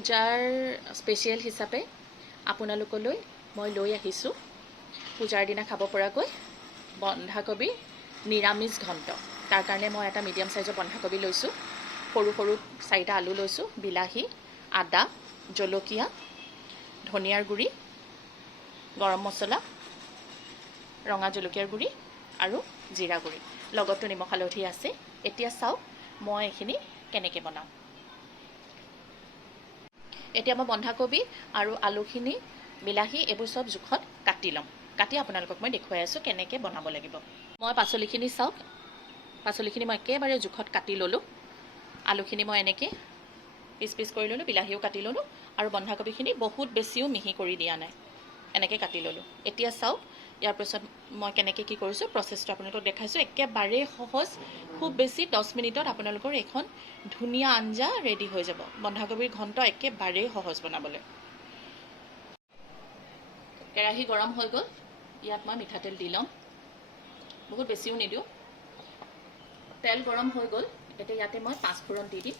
পূজাৰ স্পেচিয়েল হিচাপে আপোনালোকলৈ মই লৈ আহিছোঁ পূজাৰ দিনা খাব পৰাকৈ বন্ধাকবি নিৰামিষ ঘণ্ট। তাৰ কাৰণে মই এটা মিডিয়াম সাইজৰ বন্ধাকবি লৈছোঁ, সৰু সৰু 4টা আলু লৈছোঁ, বিলাহী, আদা, জলকীয়া, ধনিয়াৰ গুড়ি, গৰম মছলা, ৰঙা জলকীয়াৰ গুড়ি আৰু জিৰা গুড়ি, লগতো নিমখ হালধি আছে। এতিয়া চাওক মই এইখিনি কেনেকৈ বনাওঁ। এতিয়া মই বন্ধাকবি আৰু আলুখিনি, বিলাহী এইবোৰ সব জোখত কাটি ল'ম। কাটি আপোনালোকক মই দেখুৱাই আছোঁ কেনেকৈ বনাব লাগিব। মই পাচলিখিনি চাওক, পাচলিখিনি মই একেবাৰে জোখত কাটি ল'লোঁ। আলুখিনি মই এনেকৈ পিচ পিচ কৰি ল'লোঁ, বিলাহীও কাটি ল'লোঁ আৰু বন্ধাকবিখিনি বহুত বেছিও মিহি কৰি দিয়া নাই, এনেকৈ কাটি ল'লোঁ। এতিয়া চাওক ইয়াৰ পিছত মই কেনেকৈ কি কৰিছোঁ প্ৰচেছটো আপোনালোকক দেখাইছোঁ। একেবাৰে সহজ, খুব বেছি 10 মিনিটত আপোনালোকৰ এখন ধুনীয়া আঞ্জা ৰেডি হৈ যাব। বন্ধাকবিৰ ঘণ্ট একেবাৰেই সহজ বনাবলৈ। কেৰাহী গৰম হৈ গ'ল, ইয়াত মই মিঠাতেল দি ল'ম, বহুত বেছিও নিদিওঁ। তেল গৰম হৈ গ'ল, এতিয়া ইয়াতে মই পাঁচফোৰণ দি দিম।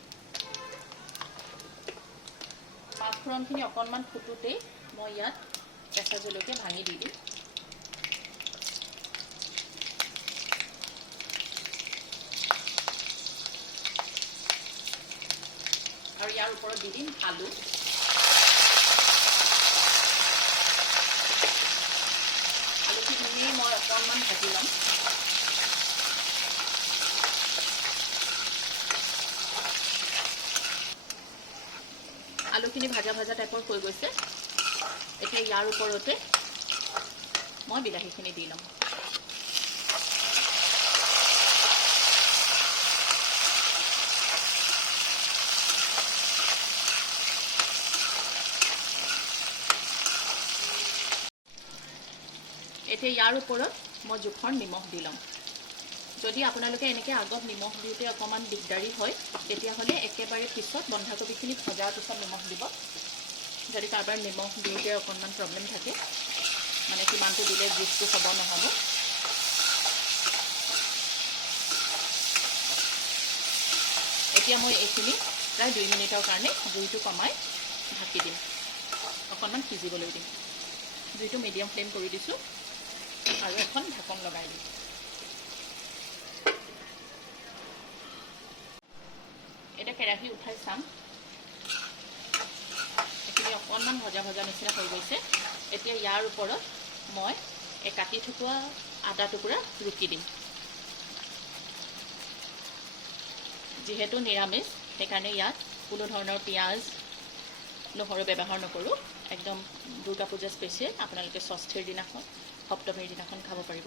পাঁচফোৰণখিনি অকণমান ফুটোতেই মই ইয়াত কেঁচা জলকীয়া ভাঙি দি দিম। আৰু ইয়াৰ ওপৰত দি দিম আলু। আলুখিনি মই অকণমান ভাজি ল'ম। আলুখিনি ভাজা ভাজা টাইপৰ হৈ গৈছে। এতিয়া ইয়াৰ ওপৰতে মই বিলাহীখিনি দি ল'ম। এতিয়া ইয়াৰ ওপৰত মই জোখৰ নিমখ দি ল'ম। যদি আপোনালোকে এনেকৈ আগত নিমখ দিওঁতে অকণমান দিগদাৰী হয়, তেতিয়াহ'লে একেবাৰে পিছত বন্ধাকবিখিনি ভজাৰ পিছত নিমখ দিব। যদি কাৰোবাৰ নিমখ দিওঁতে অকণমান প্ৰব্লেম থাকে, মানে কিমানটো দিলে জুচটো হ'ব নহ'ব। এতিয়া মই এইখিনি প্ৰায় 2 মিনিটৰ কাৰণে জুইটো কমাই ঢাকি দিম, অকণমান সিজিবলৈ দিম। জুইটো মিডিয়াম ফ্লেম কৰি দিছোঁ আৰু এখন ঢাকন লগাই দিম। এতিয়া কেৰাহী উঠাই চাম, এইখিনি অকণমান ভজা ভজা নিচিনা হৈ গৈছে। এতিয়া ইয়াৰ ওপৰত মই এই কাটি থোৱা আদা টুকুৰা ৰুকি দিম। যিহেতু নিৰামিষ, সেইকাৰণে ইয়াত কোনো ধৰণৰ পিঁয়াজ, নহৰু ব্যৱহাৰ নকৰোঁ। একদম দুৰ্গা পূজা স্পেচিয়েল, আপোনালোকে ষষ্ঠীৰ দিনাখন, সপ্তমীৰ দিনাখন খাব পাৰিব।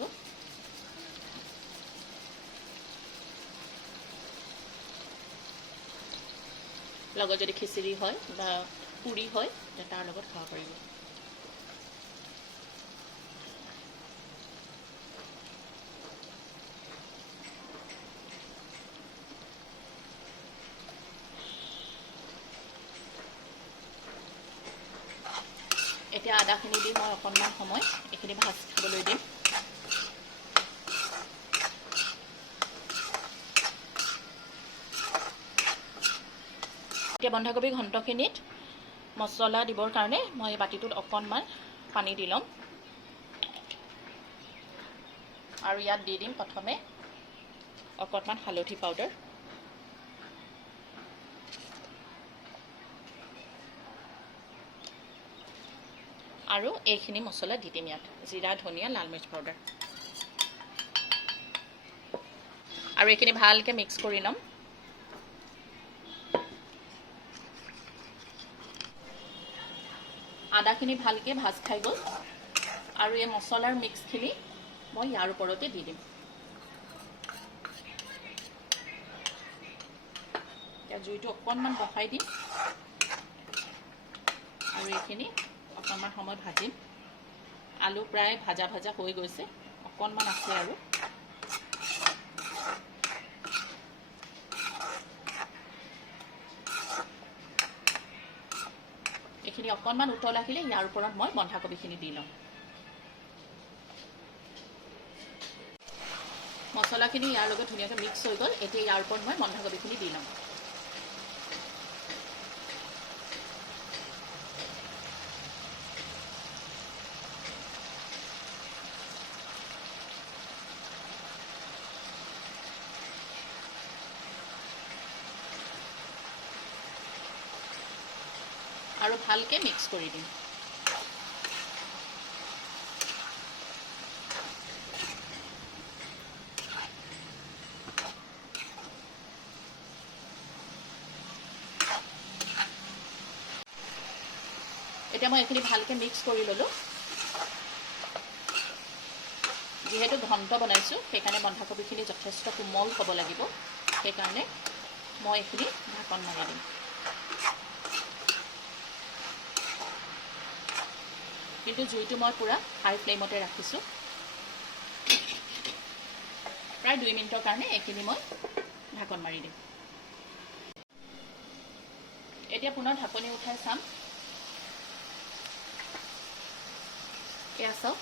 লগত যদি খিচিৰি হয় বা পুৰি হয়, তাৰ লগত খাব পাৰিব। এতিয়া আদাখিনি দি মই অকণমান সময় এইখিনি ভাজ খাবলৈ দিম। এতিয়া বন্ধাকবি ঘণ্টখিনিত মছলা দিবৰ কাৰণে মই এই বাতিটোত অকণমান পানী দি ল'ম আৰু ইয়াত দি দিম প্ৰথমে অকণমান হালধি পাউডাৰ, আৰু এইখিনি মছলা দি দিম ইয়াত, জিৰা, ধনিয়া, লাল মিৰ্চ পাউডাৰ, আৰু এইখিনি ভালকৈ মিক্স কৰি ল'ম। আদাখিনি ভালকৈ ভাজ খাই গ'ল আৰু এই মছলাৰ মিক্সখিনি মই ইয়াৰ ওপৰতে দি দিম। এতিয়া জুইটো অকণমান বঢ়াই দিম আৰু এইখিনি অকণমান সময় ভাজিম। আলু প্ৰায় ভাজা ভাজা হৈ গৈছে, অকণমান আছে আৰু। এইখিনি অকণমান উতল আহিলে ইয়াৰ ওপৰত মই বন্ধাকবিখিনি দি ল'ম। মছলাখিনি ইয়াৰ লগত ধুনীয়াকৈ মিক্স হৈ গ'ল। এতিয়া ইয়াৰ ওপৰত মই বন্ধাকবিখিনি দি ল'ম। আৰু ভালকৈ মিক্স কৰি দিম। এতিয়া মই এইখিনি ভালকৈ মিক্স কৰি ল'লোঁ। যিহেতু ঘণ্ট বনাইছোঁ সেইকাৰণে বন্ধাকবিখিনি যথেষ্ট কোমল হ'ব লাগিব, সেইকাৰণে মই এইখিনি ঢাকন মাৰি দিম। কিন্তু জুইটো মই পূৰা হাই ফ্লেমতে ৰাখিছোঁ। প্ৰায় 2 মিনিটৰ কাৰণে এইখিনি মই ঢাকন মাৰি দিম। এতিয়া পুনৰ ঢাকনি উঠাই চাম। এয়া চাওক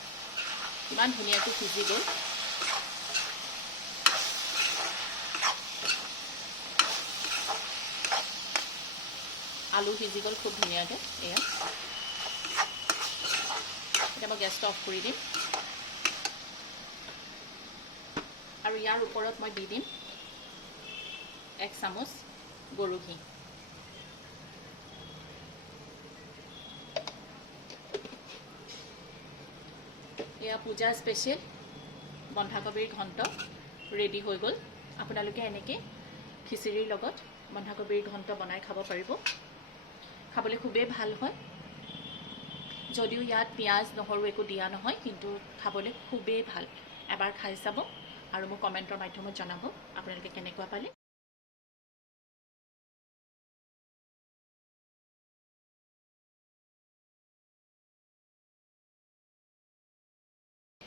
কিমান ধুনীয়াকৈ সিজি গ'ল। আলু সিজি গ'ল খুব ধুনীয়াকৈ। এয়া এতিয়া মই গেছটো অফ কৰি দিম আৰু ইয়াৰ ওপৰত মই দি দিম 1 চামুচ গৰু ঘি। এয়া পূজাৰ স্পেচিয়েল বন্ধাকবিৰ ঘণ্ট ৰেডি হৈ গ'ল। আপোনালোকে এনেকৈ খিচিৰিৰ লগত বন্ধাকবিৰ ঘণ্ট বনাই খাব পাৰিব। খাবলৈ খুবেই ভাল হয়। যদিও ইয়াত পিঁয়াজ নহৰু একো দিয়া নহয়, কিন্তু খাবলৈ খুবেই ভাল। এবাৰ খাই চাব আৰু মোক কমেণ্টৰ মাধ্যমত জনাব আপোনালোকে কেনেকুৱা